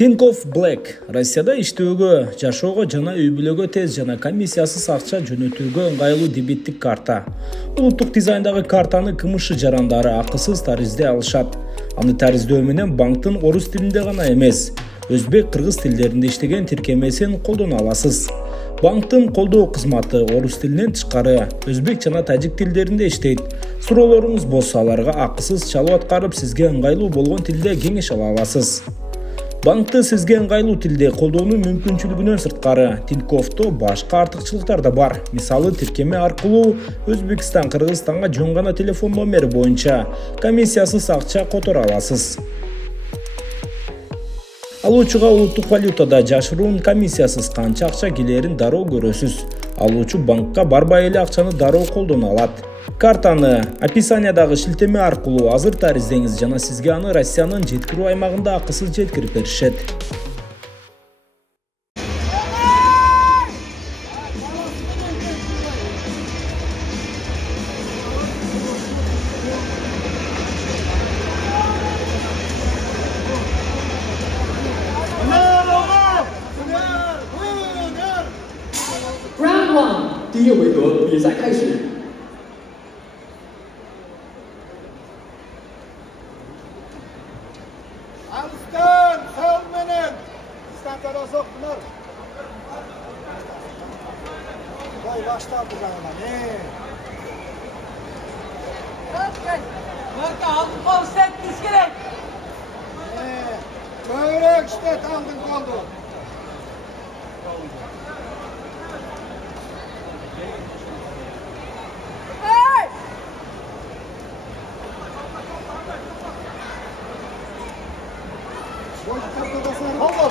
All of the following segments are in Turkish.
Tinkoff Black Россияда иштөөгө, жашоого жана үй-бүлөгө тез жана комиссиясыз акча жөнөтүүгө ыңгайлуу дебиттик карта. Улуттук дизайндагы картаны КМШ жарандары акысыз тариздей алышат. Аны тариздөө менен банктын орус тилинде гана эмес, өзбек, кыргыз тилдеринде иштеген тиркемесин колдоно аласыз. Банктын колдоо кызматы орус тилинен тышкары өзбек жана тажик тилдеринде иштейт. Суроолоруңуз болсо аларга акысыз чалуу аткарып, сизге ыңгайлуу болгон тилде кеңеш ала аласыз. Банкты сизге ыңгайлуу тилде колдонуу мүмкүнчүлүгүнөн сырткары Тинкоффто башка артыкчылыктар да бар. Мисалы, тиркеме аркылуу Өзбекстан, Кыргызстанга жөн гана телефон номери боюнча комиссиясыз акча которо аласыз. Алуучуга улуттук валютада жашыруун комиссиясыз канча акча келерин дароо көрөсүз. Алуучу банкка барбай эле акчаны дароо колдоно алат. Картаны описаниядагы шилтеме аркылуу азыр тариздеңиз жана сизге аны Россиянын жеткирүү аймагында акысыз жеткирип беришет. Round 1，第一回合比赛开始。 Alistan, sağ benim. İstanbul'a soktular. Vay başladı canına. Marka aldın kol set diskerek. Börek işte aldın koldu.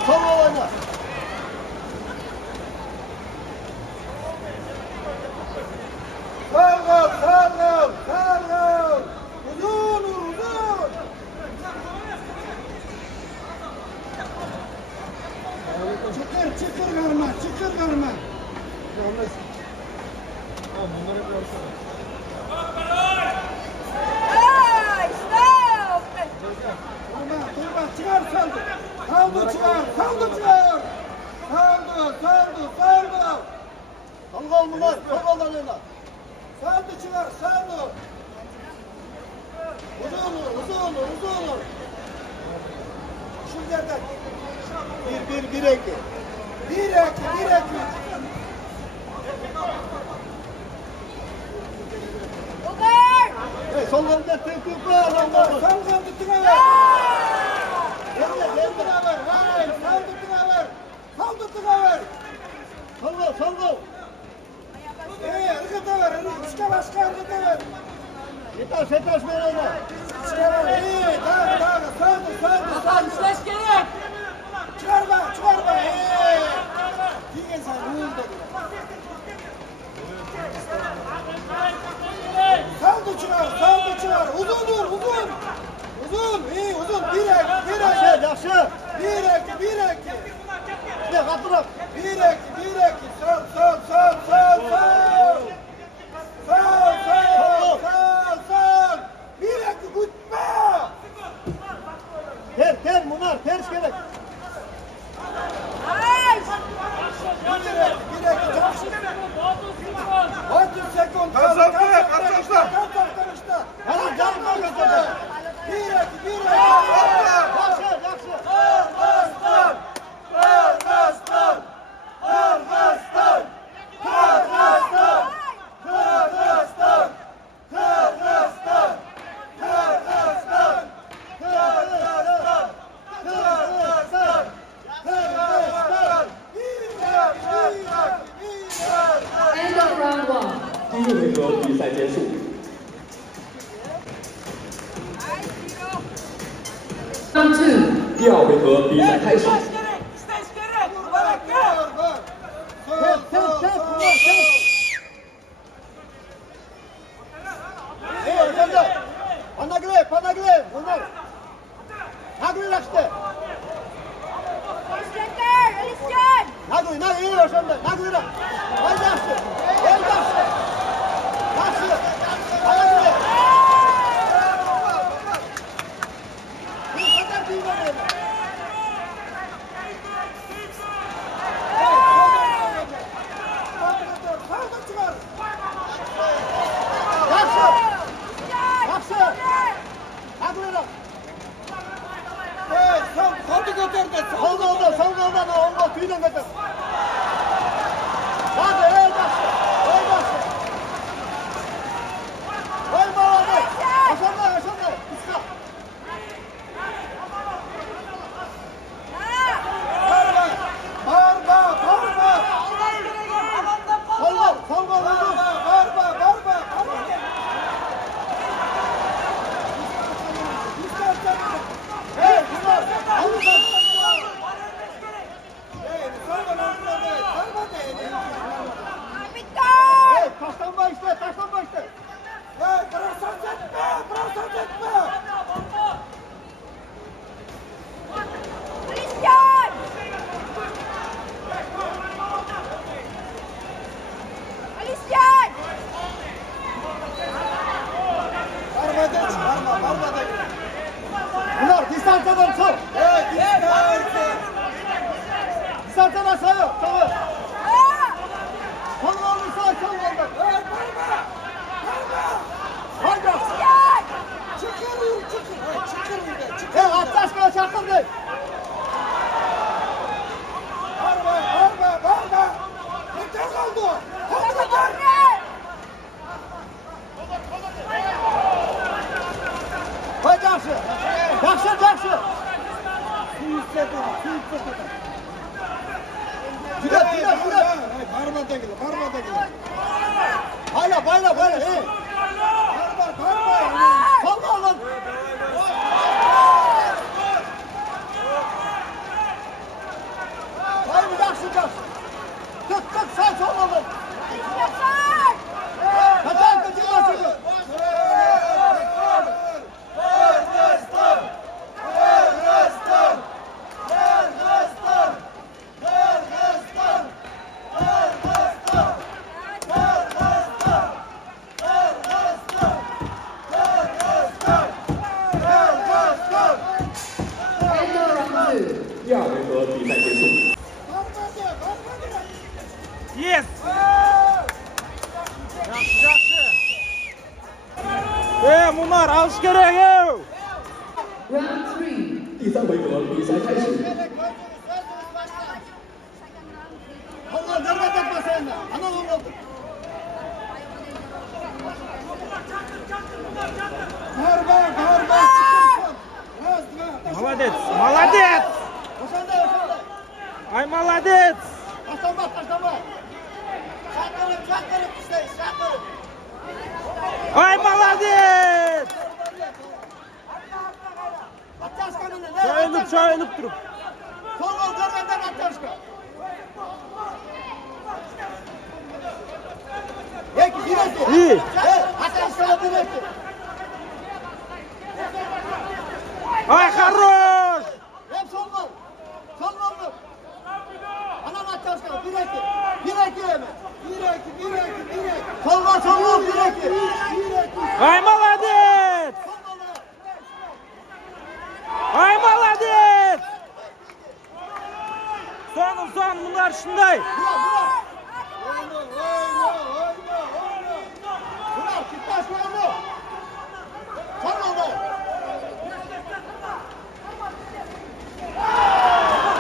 Tamam oyna. Sağ ol. Uzun. Çıkır karma. Durma, çıkar saldı. Saldı çıkar. Saldı. Salgol bunlar, salgoldan öyle. Saldı çıkar. Uzun olur. Şu yerden. Bir eki. Solgolda tek var. Salgol tutun ver. Salgol. Irgıta ver. Başka ırgıta ver. Setaş ver ona. Hasan işleş gerek. Çıkarma. Diyen sen ruhun da. Saldı çıkar. Uzun. Bir ek. Yaxşı. Bir ek. Ne kapırak? Bir ek. Sal. Bir ek. Gutma. Ter bunlar. Ters gerek. Bir ek. Yaxşı. 30 sekund. Kaçaktan işte. Hadi canım götür. Bir ek. Yaxşı. End of round 1。第一回合比赛结束。 Round 2。第二回合比赛开始。 İşleş gerek. Bırak gel. Panagle. Bunlar. Nagri işte. Nagri iyi yaşamda. Nagri. Haydi yaşlı. Panagle. Bir kadar değil mi? yaxshi. Yaxshi, yaxshi. Juda. Barma tegil. Bayla. Hey. Barma. Solga olun. Hayır, yaxshi. Tut, sen solga olun. Kaçar. End of round 2. 第二回合比赛结束。 Yes. Yaxshi. Bunlar alış gerek. Round 3. 第三回合比赛开始。 Allah nerede takma sen de. Ana oldu. Bağır. Молодец! Başanda. Ай, молодец! Taşlama. Şakırıp işte. Ай, молодец! Atyaşkanın ne? Çayılıp durup. Sol ol görmeden atyaşka. Birisi. İyi. Atyaşkanı birisi. Ай, хорош! Hep sol ol. Anam atyaşka birisi hemen. Birisi. Sol ol birisi. Ай, молодец! Ай, молодец! Son bunlar şunday. Burak çıkmaz oyunu. Sol ol.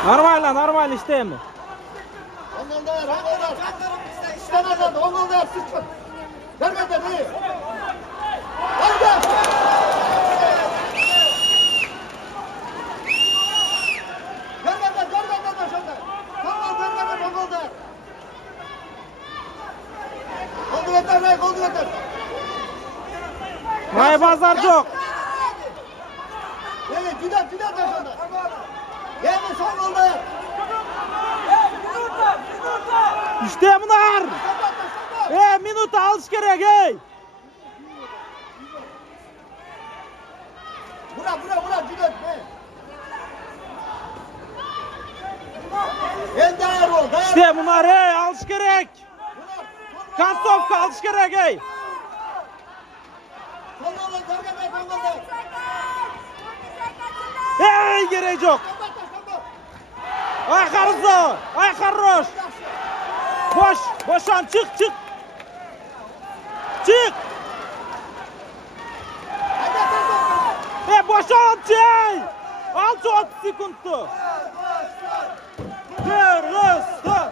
Нормально işteyim. Ongalda. İstemezler. Ongalda sıçın. Vermeden iyi. Hadi. Görmeden başında. Görmeden ongalda. Oldu yeter. Ай, bazar yok. Evet, güzel başında. Yeni son oldu. İşte bunlar. Minut alış gerek. Bura, güzel. En değer ol. İşte bunlar alış gerek. Konцовка alış gerek. Gerek yok. Ай, хорош. Boşan çık. Boşan çık. 6-30 sekundtu. Kırgızstan.